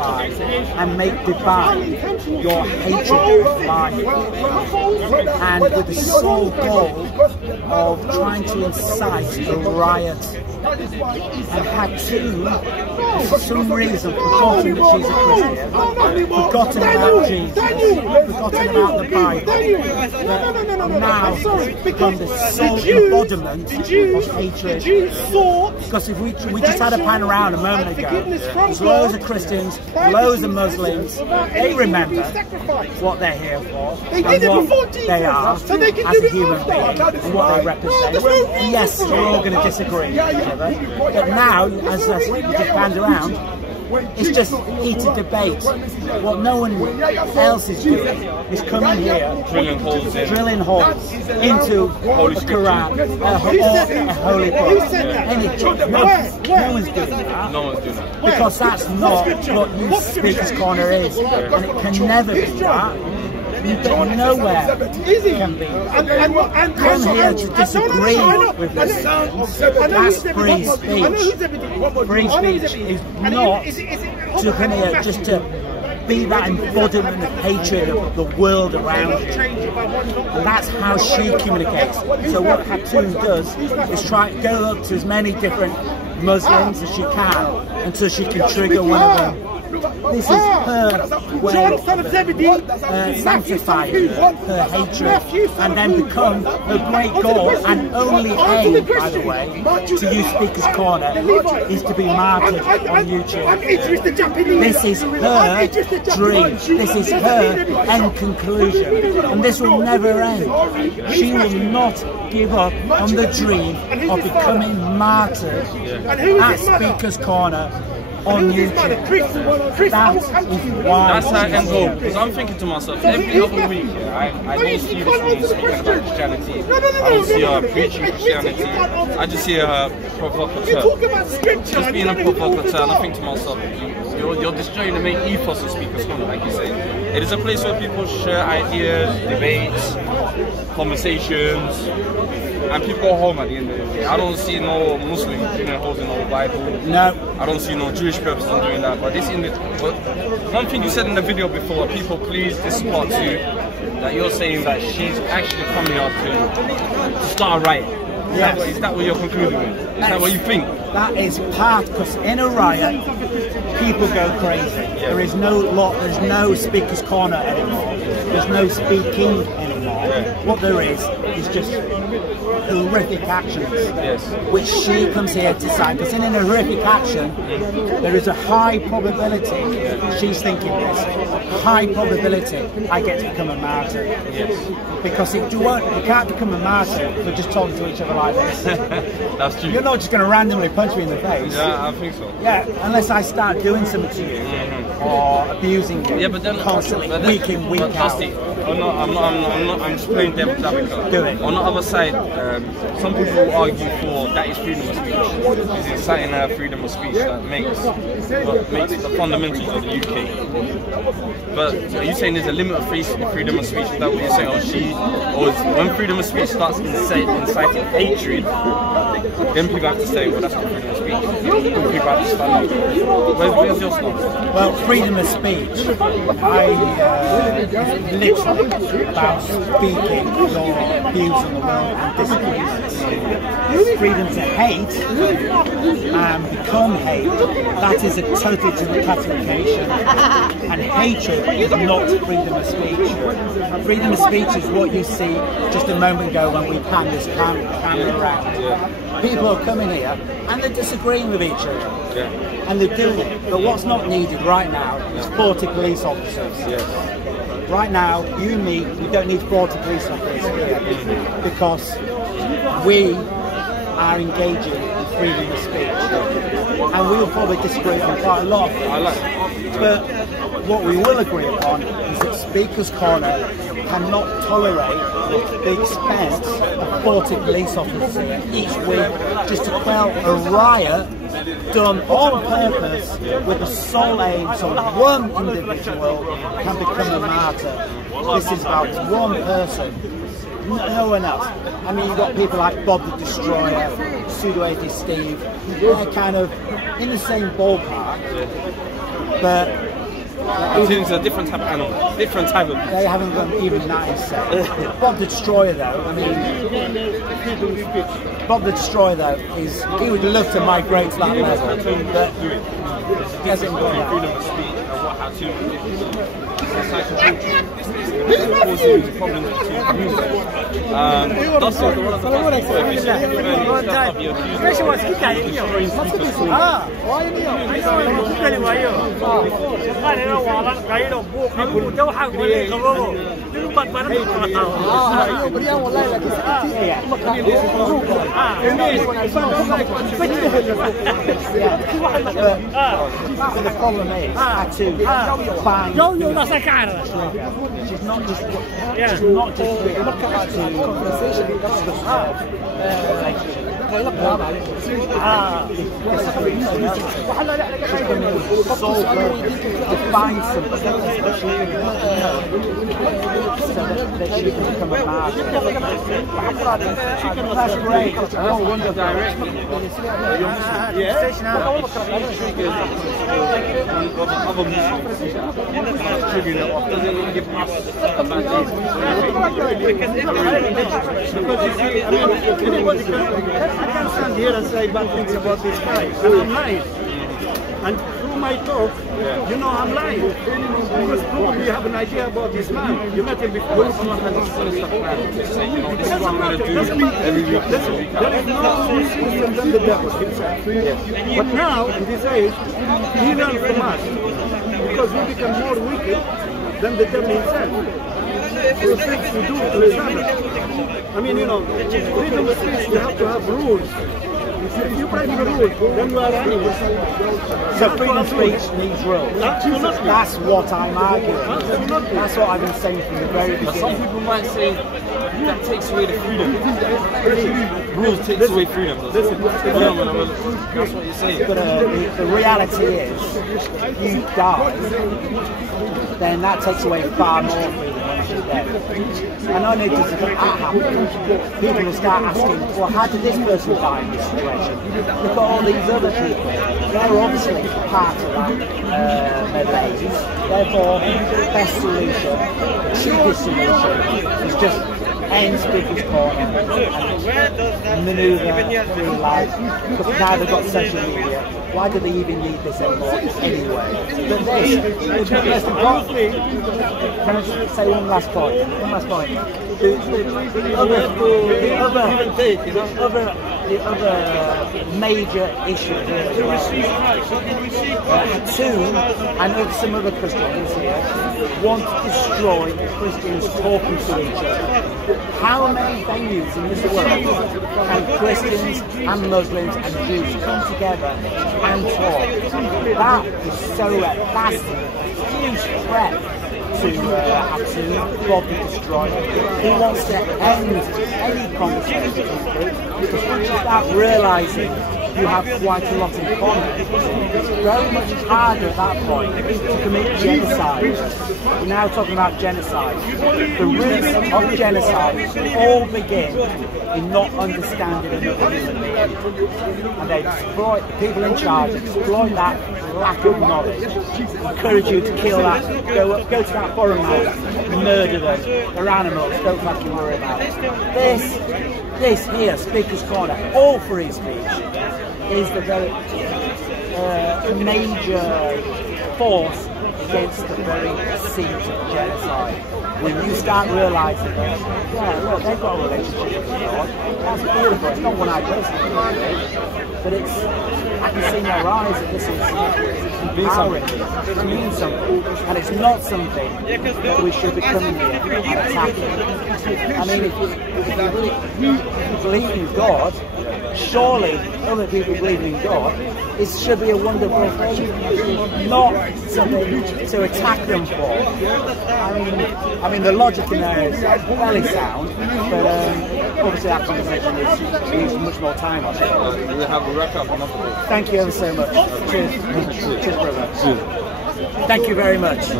justify and make divine your hatred of life, and with the sole goal of trying to incite a riot. And Hatun, for some reason, forgotten that she's a Christian, forgotten about Jesus, forgotten about the Bible, but now has become the sole embodiment of hatred. Because if we just had a pan around a moment ago, there's loads of Christians, loads of Muslims, they remember what they're here for, and what they are as a human being, and what they represent. And yes, we're all going to disagree. But now, as we just panned around, it's just heated debate. What no one else is doing is coming here, drilling holes into the Quran, a holy book. No one's doing that. No one's doing that. Because that's not what Youth Speakers Corner is, and it can never be that. You don't know where it can be. Come here to disagree with this. That's free speech. Free speech is not to come here just to be that embodiment of hatred of the world around you. And that's how she communicates. So what Hatun does is try to go up to as many different Muslims as she can until she can trigger one of them. This is her way of sanctifying her hatred, and then become her great goal and only aim, by the way, to Youth Speakers Corner is to be martyred on YouTube. This is her dream. This is her end conclusion, and this will never end. She will not give up on the dream of becoming martyred at Speakers Corner on YouTube. That is why. That's her end goal. Because I'm thinking to myself, every other week, I don't see this woman speaking about Christianity. I don't see her preaching Christianity. I just see her provocateur. Just being a provocateur, and I think to myself, you're destroying the main ethos of Speakers Corner, like you say. It is a place where people share ideas, debates, conversations, and people go home at the end of the day. I don't see no Muslim holding no Bible. No. I don't see no Jewish person doing that. But one thing you said in the video before, people please, this is part 2, that you're saying that she's actually coming out to start a riot. Yes. Is that what you're concluding with? Is that what you think? That is part, because in a riot, people go crazy. Yeah. There is there's no Speakers Corner anymore. There's no speaking anymore. Yeah. What there is just horrific actions, which she comes here to sign. Because in a horrific action, there is a high probability, she's thinking this, high probability I get to become a martyr. Yes. Because you can't become a martyr if we're just talking to each other like this. That's true. You're not just going to randomly punch me in the face. Yeah, I think so. Yeah, unless I start doing something to you or abusing you constantly, week in, week out. I'm just playing devil's advocate. Do it. On the other side, some people argue for that is freedom of speech. It's inciting freedom of speech that makes the fundamentals of the UK. But are you saying there's a limit of freedom of speech? Is that what you're saying? Or when freedom of speech starts inciting hatred, then people have to say, well, that's not freedom of speech. People have to stand up. Where's your stance? Well, freedom of speech, literally about speaking your views on the world and disagreements. Freedom to hate and become hate, that is a total classification. And hatred is not freedom of speech. Freedom of speech is what you see just a moment ago when we pan this camera around. People are coming here and they're disagreeing with each other. And they're doing it. But what's not needed right now is 40 police officers. Right now, you and me, we don't need 40 police officers here because we are engaging in freedom of speech. And we will probably disagree on quite a lot of things. But what we will agree upon is that Speakers Corner cannot tolerate the expense of 40 police officers here each week just to quell a riot done on purpose with the sole aim so one individual can become a martyr. This is about one person, no one else. I mean, you've got people like Bob the Destroyer, Pseudo-Atheist Steve, they're kind of in the same ballpark, but Cartoons are a different type of animal, different type of. They haven't done even that insane. Bob the Destroyer, though, I mean, Bob the Destroyer, though, he would love to migrate to that level, but he hasn't done that. Freedom of speech and what how to. It's like causing problems between communities. That's one of the first the problem is, Yo, that's a cara. she's not just find something so that she can become a master. That's great. No wonder directly. I can stand here and say bad things about this guy, and I'm lying. And through my talk, you know I'm lying. Because probably you have an idea about this man. You met him before. There is no more system than the devil himself. But now, in this age, he learns from us. Because we become more wicked than the devil himself. For things we do to each other. I mean, you know, freedom of speech, you have to have rules. If you break the rules, then you are animals. So freedom of speech needs rules. That's what I'm arguing. That's what I've been saying from the very beginning. Some people might say that takes away the freedom. Rules takes away freedom. That's what you're saying. But the reality is, you die, then that takes away far more freedom than you get. And only does that happen, people will start asking, well, how did this person die in this situation? Look at all these other people. They're obviously part of that malaise. Therefore, the best solution, the cheapest solution, is just end people's corner and manoeuvre through life. Because now they've got social media, why do they even need this anymore anyway? But this, can I just say one last point? The other major issue Hatun and some other Christians here want to destroy Christians talking to each other. How many venues in this world can Christians and Muslims and Jews come together and talk? That is so that's a huge threat to Hatun, Bob the Destroyer. He wants to end any conversation between groups because once you start realising you have quite a lot in common, it's very much harder at that point to commit genocide. We're now talking about genocide. The roots of genocide all begin in not understanding another human being. And they exploit, the people in charge exploit that lack of knowledge, encourage you to kill that, go to that foreign man, murder them, they're animals, don't fucking worry about it. This here, Speaker's Corner, all free speech, is the very major force against the very seat of genocide. When you start realising that, yeah, look, they've got a relationship with God, that's beautiful, it's not one I personally believe, but it's, I can see in their eyes that this is empowering, it means something, and it's not something that we should be coming here and attacking. I mean, if you believe in God, surely other people believing in God, it should be a wonderful thing, not something to attack them for. I mean, the logic in there is fairly sound, but obviously that conversation needs much more time on it. We'll have a wrap up on that. Thank you ever so much. Cheers. Cheers, brother. Thank you very much.